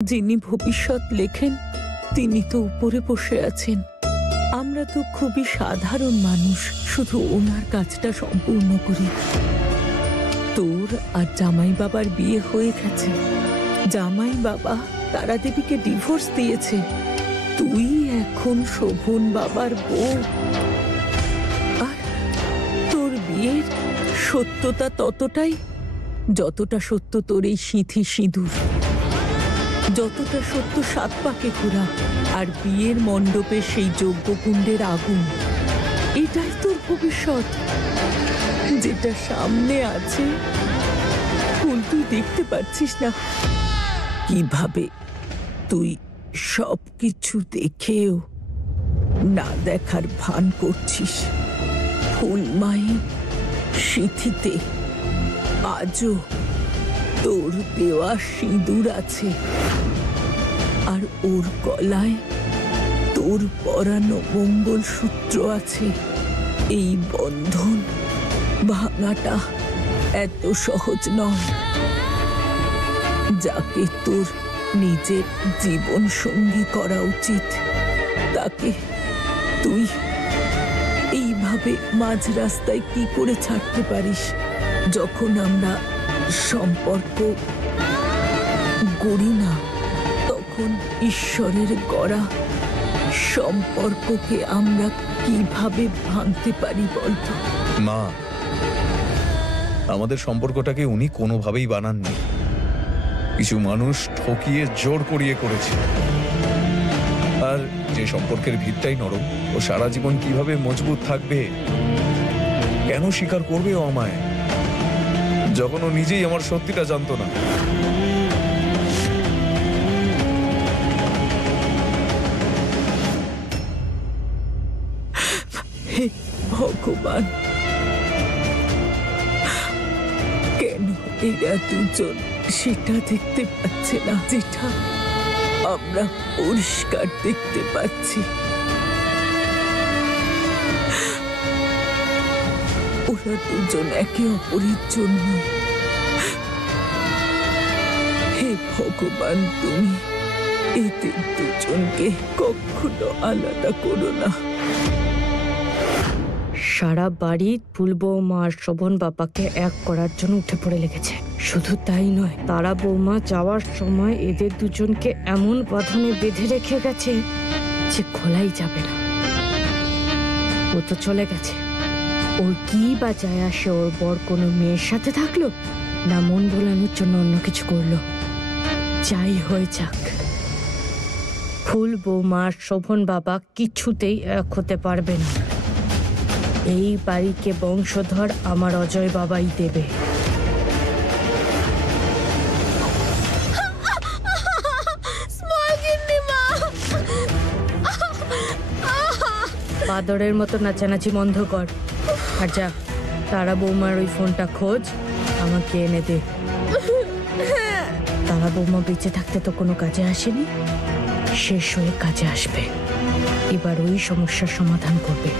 যিনি ভবিষ্যৎ লেখেন তিনি তো উপরে বসে আছেন। আমরা তো খুবই সাধারণ মানুষ, শুধু ওনার কাজটা সম্পূর্ণ করি। তোর আর জামাই বাবার বিয়ে হয়ে গেছে। জামাই বাবা তারা দেবীকে ডিভোর্স দিয়েছে। তুই এখন শোভন বাবার বউ। আর তোর বিয়ের সত্যতা ততটাই যতটা সত্য তোর এই সিঁথি সিঁদুর, যতটা সত্য 7 পাকে ঘোরা আর বিয়ের মণ্ডপে সেই যজ্ঞকুণ্ডের আগুন। এটাই তোর ভবিষ্যৎ, যেটা সামনে আছে। ফুল, তুই দেখতে পাচ্ছিস না কিভাবে তুই সবকিছু দেখেও না দেখার ভান করছিস? ফুল মাই সিঁথিতে আজও তোর দেওয়া সিঁদুর আছে, আর ওর গলায় তোর পরানো মঙ্গলসূত্র আছে। এই বন্ধন ভাঙাটা এত সহজ নয়। যাকে তোর নিজের জীবন সঙ্গী করা উচিত, তাকে তুই এইভাবে মাঝ রাস্তায় কি করে ছাড়তে পারিস? যখন আমরা সম্পর্ক গড়ি না, তখন ঈশ্বরের গড়া সম্পর্ককে আমরা কিভাবে ভাঙতে পারি বলতো? মা, আমাদের সম্পর্কটাকে উনি কোনোভাবেই বানাননি। কিছু মানুষ ঠকিয়ে জোর করিয়ে করেছে। আর যে সম্পর্কের ভিতটাই নরম, ও সারা জীবন কিভাবে মজবুত থাকবে? কেন স্বীকার করবে ও আমায়, যখন ও নিজেই আমার সত্যিটা জানতো না? হে ভগবান, কেন এরা দুজন সেটা দেখতে পাচ্ছে না যেটা আমরা পরিষ্কার দেখতে পাচ্ছি? ওরা দুজন একে অপরের জন্য। হে ভগবান, তুমি এদের দুজনকে কখনো আলাদা করো না। সারা বাড়ি ফুল বৌমা আর শোভন বাবাকে এক করার জন্য উঠে পড়ে লেগেছে। শুধু তাই নয়, তারা বৌমা যাওয়ার সময় এদের দুজনকে এমন বাঁধনে বেঁধে রেখে গেছে যে খোলাই যাবে না। ও তো চলে গেছে, ওর কি বা যায় আসে? ওর বর কোনো মেয়ের সাথে থাকলো, না মন ভোলানোর জন্য অন্য কিছু করলো? যাই হয়ে যাক, ফুল বৌমা আর শোভন বাবা কিছুতেই এক হতে পারবে না। এই বাড়িকে বংশধর আমার অজয় বাবাই দেবে। বাদরের মতো নাচানাচি বন্ধ কর, আর যা তারা বৌমার ওই ফোনটা খোঁজ, আমাকে এনে দে। তারা বৌমা বেঁচে থাকতে তো কোনো কাজে আসেনি, শেষ হয়ে কাজে আসবে। এবার ওই সমস্যার সমাধান করবে।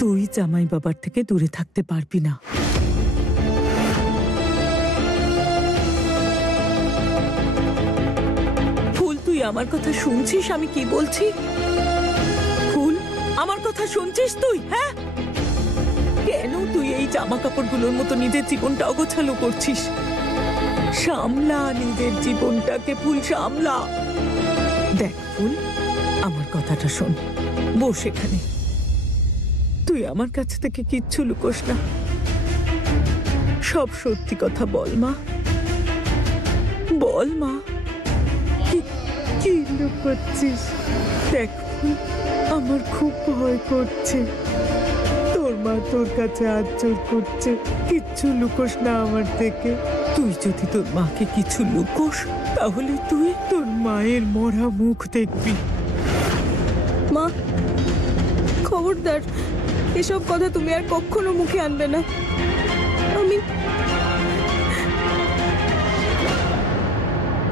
তুই জামাই বাবার থেকে দূরে থাকতে পারবি না। ফুল, তুই আমার কথা শুনছিস আমি কি বলছি? ফুল, আমার কথা শুনছিস তুই? হ্যাঁ, কেন তুই এই জামা কাপড়গুলোর মতো নিজের জীবনটা অগোছালো করছিস? সামলা নিজের জীবনটাকে, ফুল সামলা। দেখ ফুল, আমার কথাটা শোন, বস এখানে। তুই আমার কাছ থেকে কিচ্ছু লুকোস না, সব সত্যি কথা বল মা, বল মা। কি লুকোচ্ছিস? দেখ ফুল, আমার খুব ভয় করছে। তোর মা তোর কাছে হাত জোড় করছে, কিচ্ছু লুকোস না আমার থেকে। তুই যদি তোর মাকে কিছু লুকোস, তাহলে তুই তোর মায়ের মরা মুখ দেখবি। মা, খবরদার, এসব কথা তুমি আর কখনো মুখে আনবে না।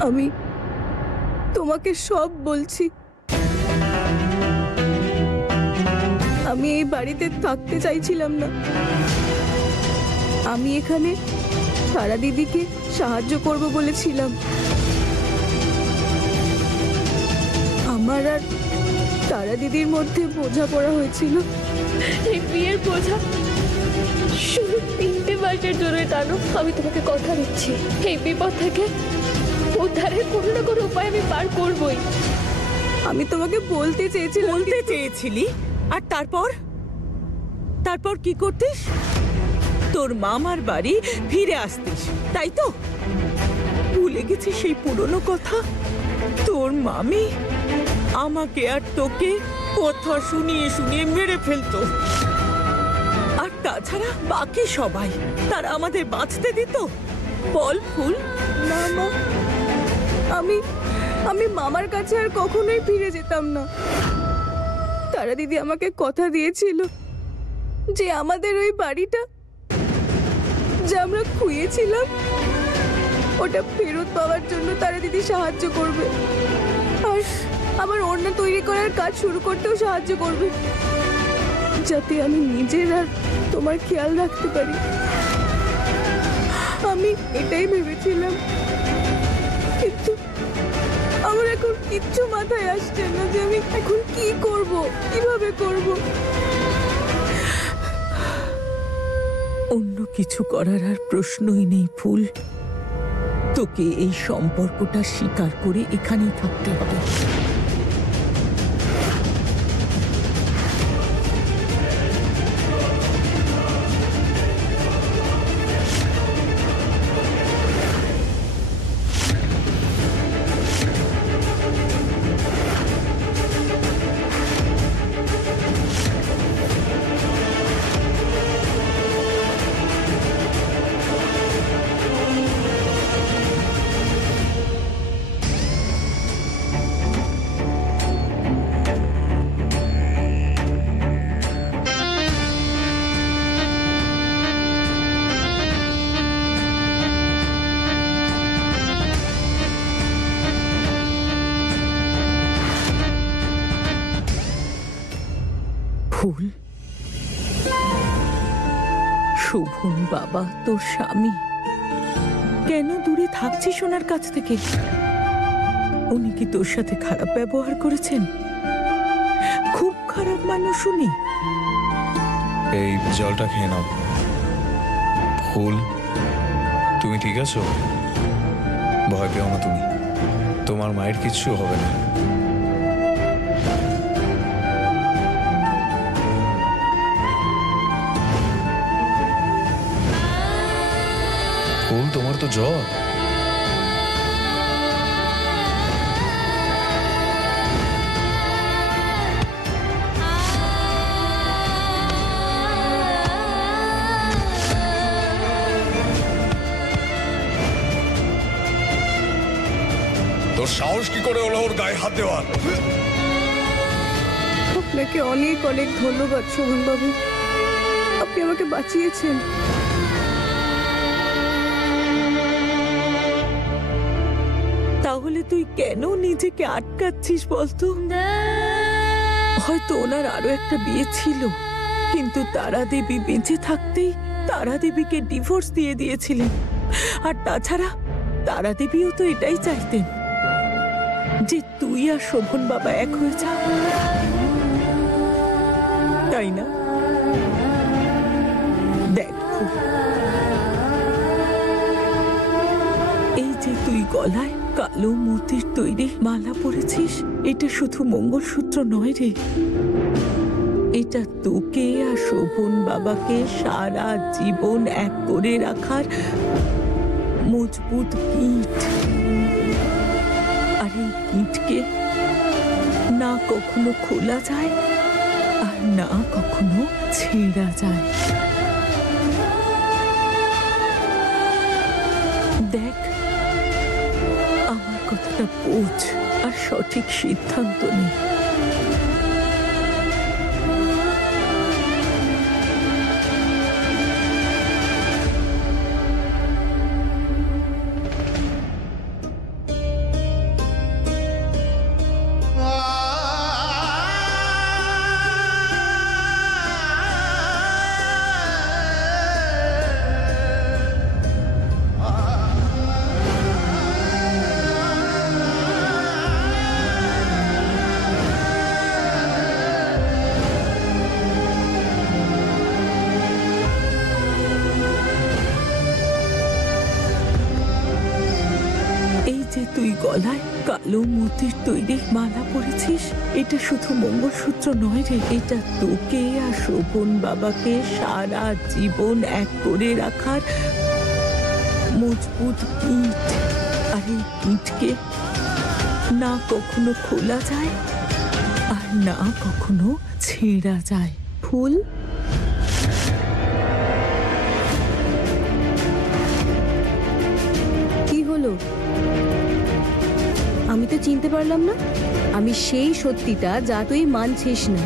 আমি তোমাকে সব বলছি। আমি এই বাড়িতে থাকতে চাইছিলাম না। আমি এখানে তারা দিদিকে সাহায্য করব বলেছিলাম, আমার আর তারা দিদির মধ্যে বোঝাপড়া হয়েছিল। এই বিয়ের বোঝা শুধু 3টে মাসের জন্য টানো। আমি তোমাকে কথা দিচ্ছি, এই বিপদ থেকে উদ্ধারের কোনো না কোনো উপায় আমি পার করবই। আমি তোমাকে বলতে চেয়েছিলাম, বলতে চেয়েছিলি, আর তারপর কি করতিস? তোর মামার বাড়ি ফিরে আসতিস, তাই তো? ভুলে গেছিস সেই পুরনো কথা? তোর মামি আমাকে আর তোকে কথা শুনিয়ে শুনিয়ে মেরে ফেলতো, আর তাছাড়া বাকি সবাই তারা আমাদের বাঁচতে দিত? বল ফুল। না মা, আমি মামার কাছে আর কখনোই ফিরে যেতাম না। তারা দিদি আমাকে কথা দিয়েছিল যে আমাদের ওই বাড়িটা যা আমরা খুঁয়েছিলাম ওটা ফেরত পাওয়ার জন্য তারা দিদি সাহায্য করবে, আর আমার ওড়না তৈরি করার কাজ শুরু করতেও সাহায্য করবে, যাতে আমি নিজের আর তোমার খেয়াল রাখতে পারি। আমি এটাই ভেবেছিলাম, কিন্তু আমার এখন কিচ্ছু মাথায় আসছে না যে আমি এখন কি করব, কিভাবে করব। অন্য কিছু করার আর প্রশ্নই নেই ফুল। তোকে এই সম্পর্কটা স্বীকার করে এখানেই থাকতে হবে। ফুল, শোভন বাবা তোর স্বামী কেন দূরে থাকছিস ওনার কাছ থেকে? উনি কি তোর সাথে খারাপ ব্যবহার করেছেন? খুব খারাপ মানুষ উনি। এই জলটা খেয়ে নাও। ফুল, তুমি ঠিক আছো? ভয় পেও না তুমি, তোমার মায়ের কিচ্ছু হবে না। ফুল, তোমার তো জ্বর। তোর সাহস কি করে হলো ওর গায়ে হাত দেওয়ার? আপনাকে অনেক অনেক ধন্যবাদ শোভন বাবু, আপনি আমাকে বাঁচিয়েছেন। তাহলে তুই কেন নিজেকে আটকাচ্ছিস বলতো? হয়তো ওনার আরো একটা বিয়ে ছিল, কিন্তু তারা দেবী বেঁচে থাকতেই তারা দেবীকে ডিভোর্স দিয়ে দিয়েছিলেন। আর তাছাড়া তারা দেবীও তো এটাই চাইতেন যে তুই আর শোভন বাবা এক হয়ে যা, তাই না? দেখ ফুল, এই যে তুই গলায় কালো মোতির তৈরি মালা পরেছিস, এটা শুধু মঙ্গলসূত্র নয় রে, এটা তোকে আর শোভন বাবাকে সারা জীবন এক করে রাখার মজবুত গিঁট। আর এই গিঁটকে না কখনো খোলা যায় আর না কখনো ছেঁড়া যায়। দেখ, আমার কথাটা বোঝ আর সঠিক সিদ্ধান্ত নে। গলায় কালো মতির তৈরি মালা পরেছিস, এটা শুধু মঙ্গলসূত্র নয় রে, এটা তোকে আর শোভন বাবাকে সারা জীবন এক করে রাখার মজবুত ইট। আর এই ইটকে না কখনো খোলা যায় আর না কখনো ছেঁড়া যায়। ফুল, কি হলো? আমি তো চিনতে পারলাম না। আমি সেই সত্যিটা যা তুই মানছিস না।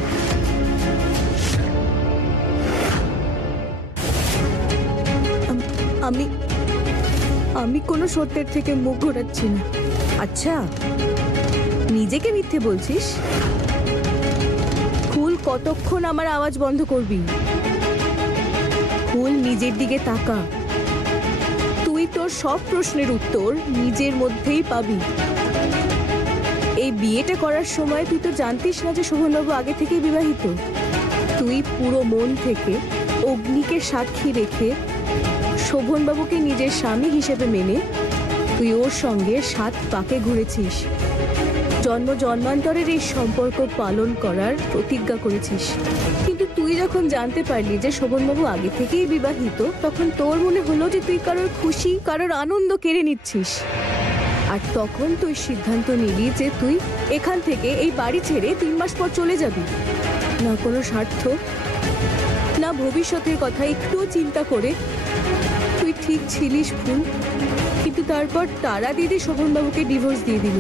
আমি আমি কোনো সত্যের থেকে মুখ ঘোরাচ্ছি না। আচ্ছা, নিজেকে মিথ্যে বলছিস? ফুল, কতক্ষণ আমার আওয়াজ বন্ধ করবি? ফুল, নিজের দিকে তাকা। তুই তোর সব প্রশ্নের উত্তর নিজের মধ্যেই পাবি। এই বিয়েটা করার সময় তুই তো জানতিস না যে শোভনবাবু আগে থেকেই বিবাহিত। তুই পুরো মন থেকে অগ্নিকে সাক্ষী রেখে শোভনবাবুকে নিজের স্বামী হিসেবে মেনে তুই ওর সঙ্গে 7 পাকে ঘুরেছিস। জন্ম জন্মান্তরের এই সম্পর্ক পালন করার প্রতিজ্ঞা করেছিস। কিন্তু তুই যখন জানতে পারলি যে শোভনবাবু আগে থেকেই বিবাহিত, তখন তোর মনে হলো যে তুই কারোর খুশি, কারোর আনন্দ কেড়ে নিচ্ছিস। আর তখন তুই সিদ্ধান্ত নিলি যে তুই এখান থেকে, এই বাড়ি ছেড়ে 3 মাস পর চলে যাবি। না কোনো স্বার্থ, না ভবিষ্যতের কথা একটুও চিন্তা করে। তুই ঠিক ছিলিস ফুল, কিন্তু তারপর তারা দিদি শোভনবাবুকে ডিভোর্স দিয়ে দিল।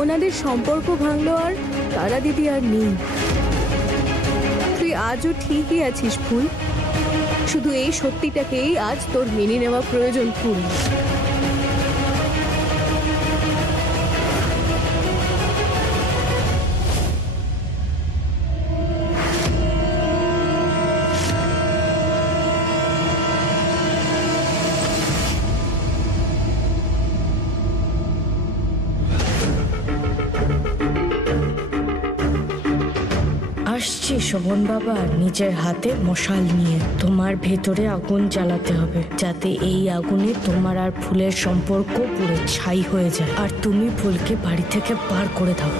ওনাদের সম্পর্ক ভাঙলো আর তারা দিদি আর নেই। তুই আজও ঠিকই আছিস ফুল, শুধু এই সত্যিটাকেই আজ তোর মেনে নেওয়া প্রয়োজন ফুল। আসছি শোভন বাবা নিজের হাতে মশাল নিয়ে। তোমার ভেতরে আগুন জ্বালাতে হবে, যাতে এই আগুনে তোমার আর ফুলের সম্পর্ক পুরো ছাই হয়ে যায়, আর তুমি ফুলকে বাড়ি থেকে বার করে দাও।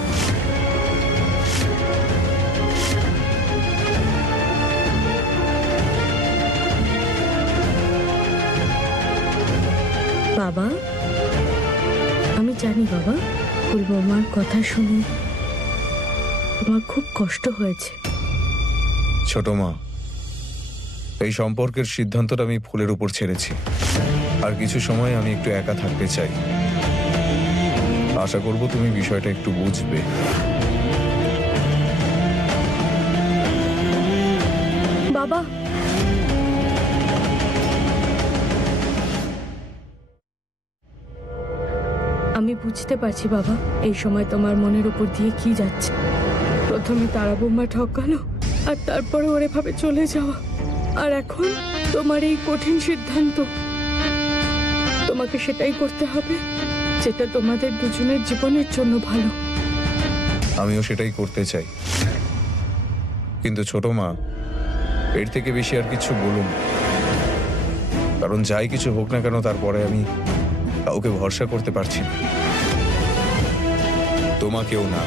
বাবা, আমি জানি বাবা, ফুল বৌমার কথা শুনে তোমার খুব কষ্ট হয়েছে। ছোট মা, এই সম্পর্কের সিদ্ধান্তটা আমি ফুলের উপর ছেড়েছি। আর কিছু সময় আমি একটু একা থাকতে চাই। আশা করব তুমি বিষয়টা একটু বুঝবে। বাবা, আমি বুঝতে পারছি বাবা, এই সময় তোমার মনের উপর দিয়ে কি যাচ্ছে। প্রথমে তারা বৌমা ঠকালো, আর তারপরে ওর এভাবে চলে যাওয়া, আর এখন তোমার এই কঠিন সিদ্ধান্ত। তোমাকে সেটাই করতে হবে যেটা তোমাদের দুজনের জীবনের জন্য ভালো। আমিও সেটাই করতে চাই, কিন্তু ছোট মা, এর থেকে বেশি আর কিছু বলুন। কারণ যাই কিছু হোক না কেন, তারপরে আমি কাউকে ভরসা করতে পারছি না, তোমাকেও না।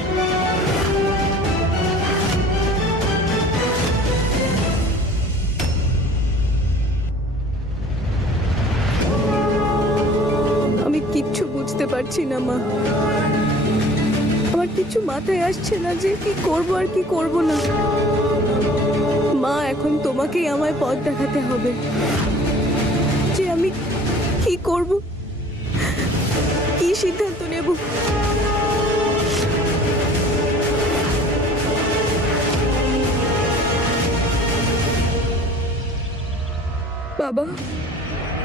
আমি কিচ্ছু বুঝতে পারছি না মা। আমার কিছু মাথায় আসছে না যে কি করব আর কি করব না। মা, এখন তোমাকেই আমায় পথ দেখাতে হবে যে আমি কি করব, কি সিদ্ধান্ত নেব। বাবা,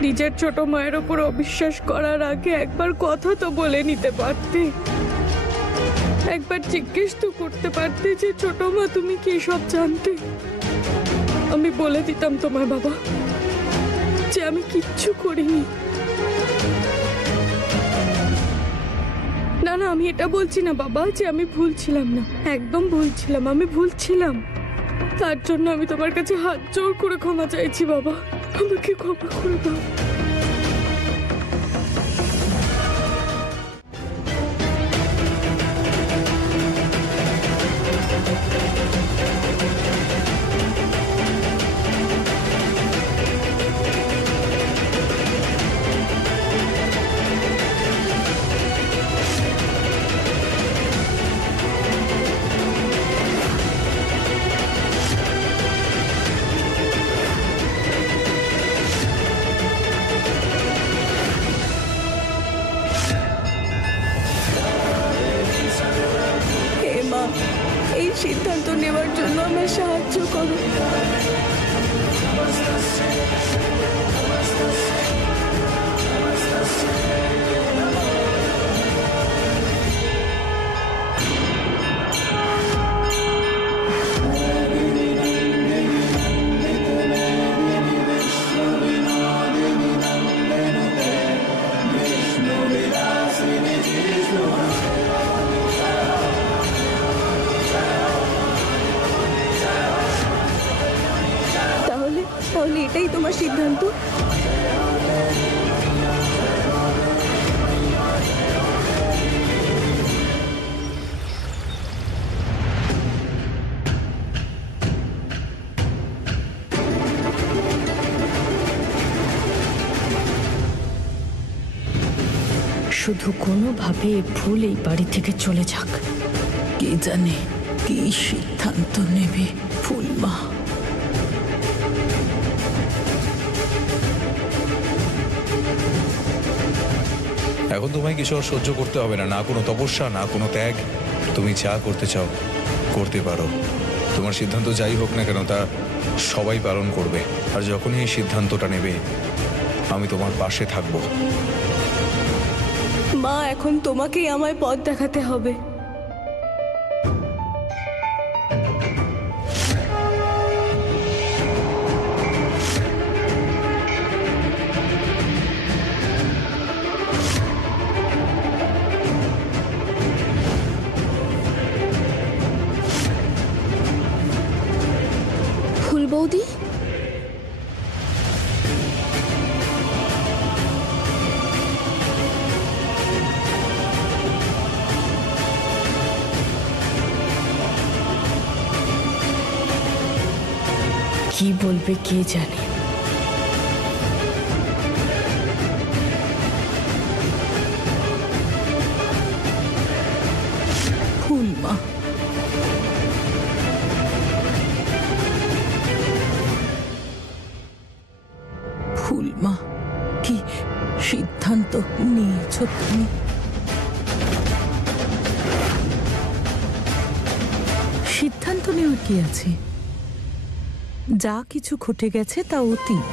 নিজের ছোট মায়ের ওপর অবিশ্বাস করার আগে একবার কথা তো বলে নিতে পারতে। একবার জিজ্ঞেস তো করতে পারতে যে ছোট মা তুমি কি সব জানতে। আমি বলে দিতাম তোমার বাবা যে আমি কিচ্ছু করিনি। না না, আমি এটা বলছি না বাবা যে আমি ভুল ছিলাম না, একদম ভুল ছিলাম, আমি ভুল ছিলাম। তার জন্য আমি তোমার কাছে হাত জোর করে ক্ষমা চাইছি বাবা, আমাকে ক্ষমা করে দাও। সিদ্ধান্ত নেওয়ার জন্য আমায় সাহায্য করো। তাহলে এটাই তোমার সিদ্ধান্ত? শুধু কোনোভাবে ফুল এই বাড়ি থেকে চলে যাক। কে জানে কি সিদ্ধান্ত নেবে ফুল মা। এখন তোমায় কিছু আর সহ্য করতে হবে না, না কোনো তপস্যা, না কোনো ত্যাগ। তুমি যা করতে চাও করতে পারো। তোমার সিদ্ধান্ত যাই হোক না কেন তা সবাই পালন করবে। আর যখনই এই সিদ্ধান্তটা নেবে আমি তোমার পাশে থাকবো। মা, এখন তোমাকেই আমায় পথ দেখাতে হবে। ফুল বৌদি, কি বলবে কে জানে। ফুল মা, ফুল মা, কি সিদ্ধান্ত নিয়েছ তুমি? সিদ্ধান্ত নেওয়ার কি আছে? যা কিছু ঘটে গেছে তা অতীত,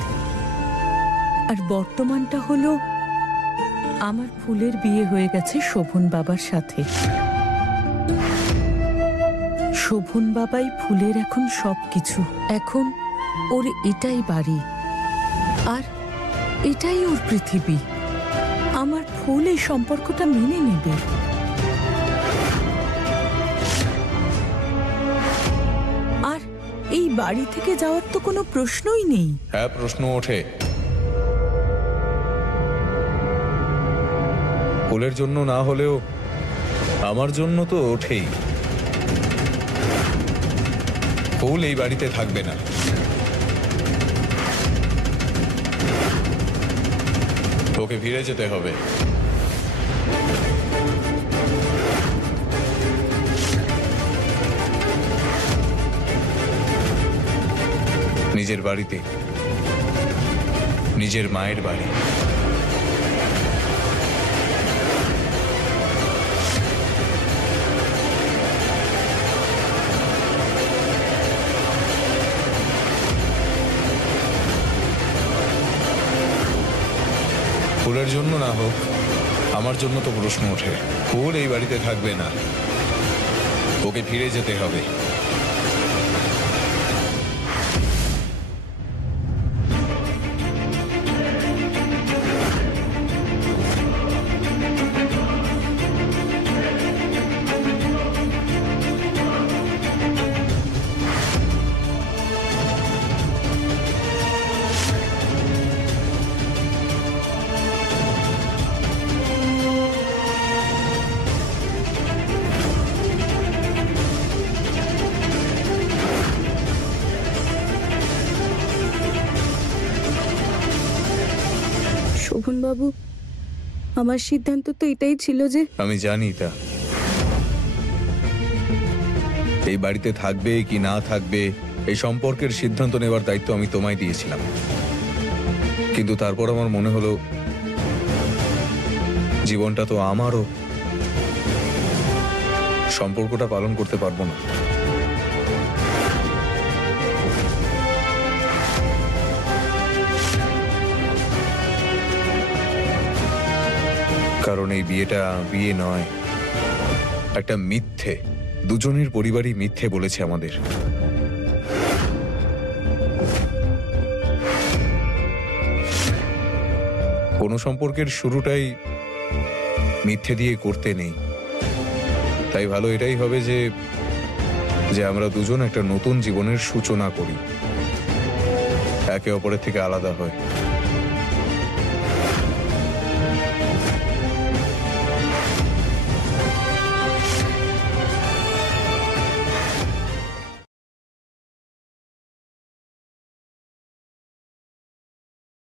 আর বর্তমানটা হলো আমার ফুলের বিয়ে হয়ে গেছে শোভন বাবার সাথে। শোভন বাবাই ফুলের এখন সবকিছু। এখন ওর এটাই বাড়ি আর এটাই ওর পৃথিবী। আমার ফুল এই সম্পর্কটা মেনে নেবে। আর এই বাড়ি থেকে যাওয়ার তো কোনো প্রশ্নই নেই। হ্যাঁ, প্রশ্ন ওঠে। ফুলের জন্য না হলেও আমার জন্য তো ওঠেই। ফুল এই বাড়িতে থাকবে না। ওকে ফিরে যেতে হবে। নিজের বাড়িতে, নিজের মায়ের বাড়ি। ফুলের জন্য না হোক, আমার জন্য তো প্রশ্ন ওঠে। ফুল এই বাড়িতে থাকবে না, ওকে ফিরে যেতে হবে। শোভন বাবু, আমার সিদ্ধান্ত তো এটাই ছিল যে আমি জানি তা। এই বাড়িতে থাকবে কি না থাকবে এই সম্পর্কের সিদ্ধান্ত নেওয়ার দায়িত্ব আমি তোমায় দিয়েছিলাম। কিন্তু তারপর আমার মনে হলো জীবনটা তো আমারও, সম্পর্কটা পালন করতে পারবো না। কারণ এই বিয়েটা বিয়ে নয়, একটা মিথ্যে। দুজনের পরিবারই মিথ্যে বলেছে আমাদের। কোনো সম্পর্কের শুরুটাই মিথ্যে দিয়ে করতে নেই। তাই ভালো এটাই হবে যে আমরা দুজন একটা নতুন জীবনের সূচনা করি, একে অপরের থেকে আলাদা হয়।